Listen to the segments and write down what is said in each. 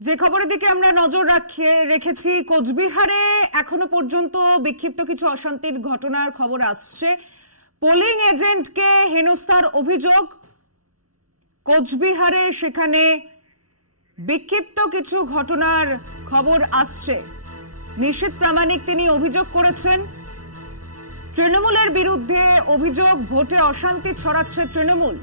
যে খবরের দিকে আমরা নজর রেখেছি, কোচবিহারে এখনো পর্যন্ত বিক্ষিপ্ত কিছু অশান্তির ঘটনার খবর আসছে। পোলিং এজেন্টকে হেনস্থার অভিযোগ কোচবিহারে, সেখানে বিক্ষিপ্ত কিছু ঘটনার খবর আসছে। নিশীথ প্রামাণিক তিনি অভিযোগ করেছেন তৃণমূলের বিরুদ্ধে, অভিযোগ ভোটে অশান্তি ছড়াচ্ছে তৃণমূল।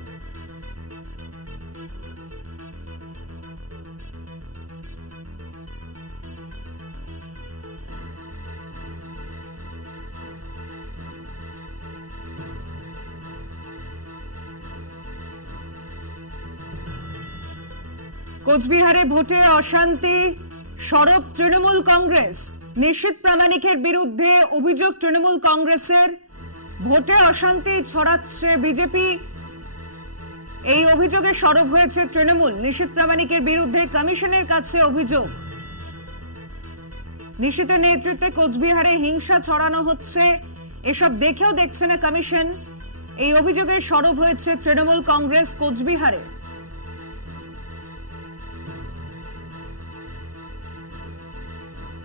কোচবিহারে ভোটে অশান্তি, সরব তৃণমূল কংগ্রেস। নিশীথ প্রামাণিকের বিরুদ্ধে অভিযোগ তৃণমূল কংগ্রেসের, ভোটে অশান্তি ছড়াচ্ছে বিজেপি, এই অভিযোগে সরব হয়েছে তৃণমূল। নিশীথ প্রামাণিকের বিরুদ্ধে কমিশনের কাছে অভিযোগ। নিশীথের নেতৃত্বে কোচবিহারে হিংসা ছড়ানো হচ্ছে, এসব দেখেও দেখছে না কমিশন, এই অভিযোগে সরব হয়েছে তৃণমূল কংগ্রেস কোচবিহারে।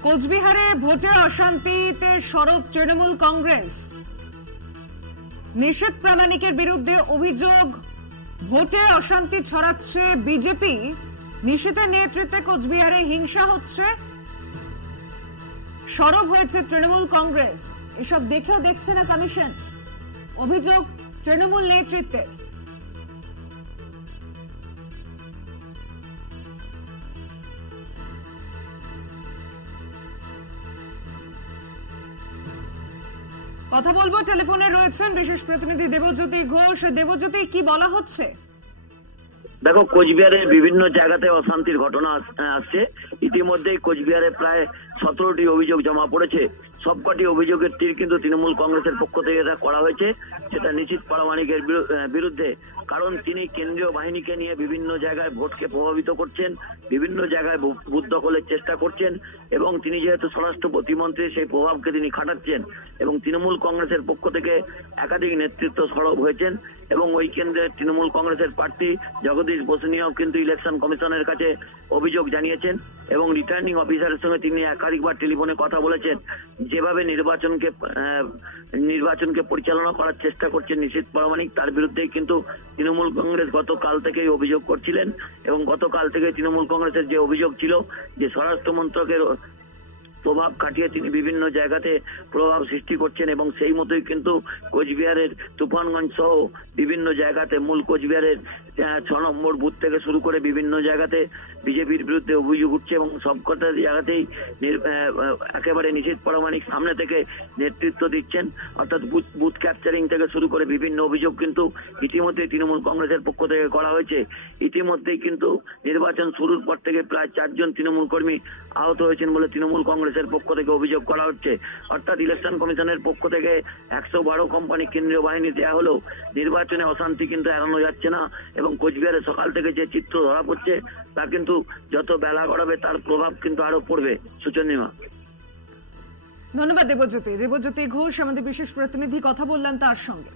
কোচবিহারে ভোটে অশান্তিতে সরব তৃণমূল কংগ্রেস। নিশীথ প্রামাণিকের বিরুদ্ধে অভিযোগ ভোটে অশান্তি ছড়াচ্ছে বিজেপি। নিশীথের নেতৃত্বে কোচবিহারে হিংসা হচ্ছে, সরব হয়েছে তৃণমূল কংগ্রেস, এসব দেখেও দেখছে না কমিশন, অভিযোগ তৃণমূল নেতৃত্বের। কথা বলবো, টেলিফোনে রয়েছেন বিশেষ প্রতিনিধি দেবজ্যোতি ঘোষ। দেবজ্যোতি, কি বলা হচ্ছে? দেখো, কোচবিহারে বিভিন্ন জায়গাতে অশান্তির ঘটনা আসছে। ইতিমধ্যেই কোচবিহারে প্রায় 17টি অভিযোগ জমা পড়েছে। সবকটি অভিযোগের তীর কিন্তু তৃণমূল কংগ্রেসের পক্ষ থেকে এটা করা হয়েছে, সেটা নিশীথ প্রামাণিকের বিরুদ্ধে। কারণ তিনি কেন্দ্রীয় বাহিনীকে নিয়ে বিভিন্ন জায়গায় ভোটকে প্রভাবিত করছেন, বিভিন্ন জায়গায় বুথ দখলের চেষ্টা করছেন, এবং তিনি যেহেতু স্বরাষ্ট্র প্রতিমন্ত্রী, সেই প্রভাবকে তিনি খাটাচ্ছেন। এবং তৃণমূল কংগ্রেসের পক্ষ থেকে একাধিক নেতৃত্ব সরব হয়েছেন, এবং ওই কেন্দ্রের তৃণমূল কংগ্রেসের প্রার্থী জগদীশ বসুনিয়াও কিন্তু ইলেকশন কমিশনের কাছে অভিযোগ জানিয়েছেন, এবং রিটার্নিং অফিসারের সঙ্গে তিনি একাধিকবার টেলিফোনে কথা বলেছেন। যেভাবে নির্বাচনকে পরিচালনা করার চেষ্টা করছেন নিশীথ প্রামাণিক, তার বিরুদ্ধেই কিন্তু তৃণমূল কংগ্রেস গতকাল থেকেই অভিযোগ করছিলেন। এবং গতকাল থেকে তৃণমূল কংগ্রেসের যে অভিযোগ ছিল যে স্বরাষ্ট্র মন্ত্রকের প্রভাব খাটিয়ে তিনি বিভিন্ন জায়গাতে প্রভাব সৃষ্টি করছেন, এবং সেই মতোই কিন্তু কোচবিহারের তুফানগঞ্জ সহ বিভিন্ন জায়গাতে, মূল কোচবিহারের 6 নম্বর বুথ থেকে শুরু করে বিভিন্ন জায়গাতে বিজেপির বিরুদ্ধে অভিযোগ উঠছে, এবং সবকটা জায়গাতেই একেবারে নিশীথ প্রামাণিক সামনে থেকে নেতৃত্ব দিচ্ছেন। অর্থাৎ বুথ ক্যাপচারিং থেকে শুরু করে বিভিন্ন অভিযোগ কিন্তু ইতিমধ্যেই তৃণমূল কংগ্রেসের পক্ষ থেকে করা হয়েছে। ইতিমধ্যেই কিন্তু নির্বাচন শুরুর পর থেকে প্রায় 4 জন তৃণমূল কর্মী আহত হয়েছেন বলে তৃণমূল কংগ্রেসের পক্ষ থেকে অভিযোগ করা হচ্ছে। অর্থাৎ ইলেকশন কমিশনের পক্ষ থেকে 112 কোম্পানি কেন্দ্রীয় বাহিনী দেওয়া হলেও নির্বাচনে অশান্তি কিন্তু এড়ানো যাচ্ছে না, এবং কোচবিহারে সকাল থেকে যে চিত্র ধরা পড়ছে তা কিন্তু যত বেলা গড়াবে তার প্রভাব কিন্তু আরো পড়বে। সুচন্দ্রিমা, ধন্যবাদ দেবজ্যোতি ঘোষ, আমাদের বিশেষ প্রতিনিধি, কথা বললাম তার সঙ্গে।